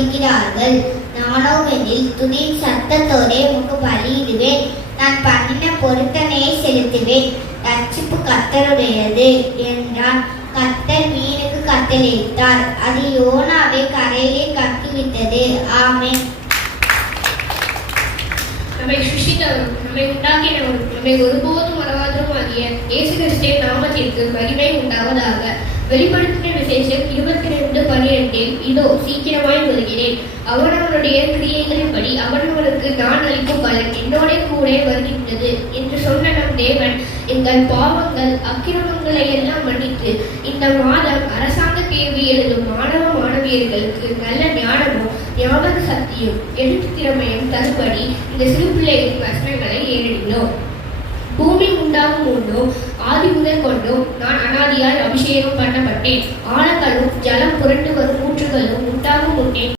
தாமதிக்கிறார்கள். நானோவெனில் துதியின் சத்தத்தோடே உமக்கு பலியிடுவேன். நான் பண்ணின பொருத்தனையை செலுத்துவேன். ரட்சிப்பு கர்த்தருடையது என்றான். கர்த்தர் மீனுக்கு கட்டளையிட்டார். அது யோனாவை கரையிலே கட்டிவிட்டது. ஆமென். நம்மை சிருஷ்டித்தவரும் நம்மை உண்டாக்கினவரும் நம்மை ஒருபோதும் மறவாதரும் ஆகிய இயேசு கிறிஸ்துவின் நாமத்திற்கு மகிமை உண்டாவதாக. வெளிப்படுத்தின விசேஷம் 22:12 இதோ சீக்கிரமாய் வருகிறேன். அவனவனுடைய கிரியைகளின்படி அவனவனுக்கு நான் அளிக்கும் பலன் என்னோட கூட வருகின்றது என்று சொன்ன நம் தேவன் எங்கள் பாவங்கள் அக்கிரமங்களை எல்லாம் மன்னித்து இந்த மாதம் அரசாங்க தேர்வு எழுதும் மாணவ மாணவியர்களுக்கு நல்ல ஞானமும் ஞாபக சக்தியும் எழுத்து திறமையும் தருபடி இந்த சிறு பிள்ளைகளின் வசனங்களை ஏறினோம். பூமி உண்டாகும் முன்னும் ஆதி முதல் கொண்டும் நான் அனாதியால் அபிஷேகம் பண்ணப்பட்டேன். ஆழங்களும் ஜலம் புரண்டு வரும் ஊற்றுகளும் உண்டாகும் முன்னே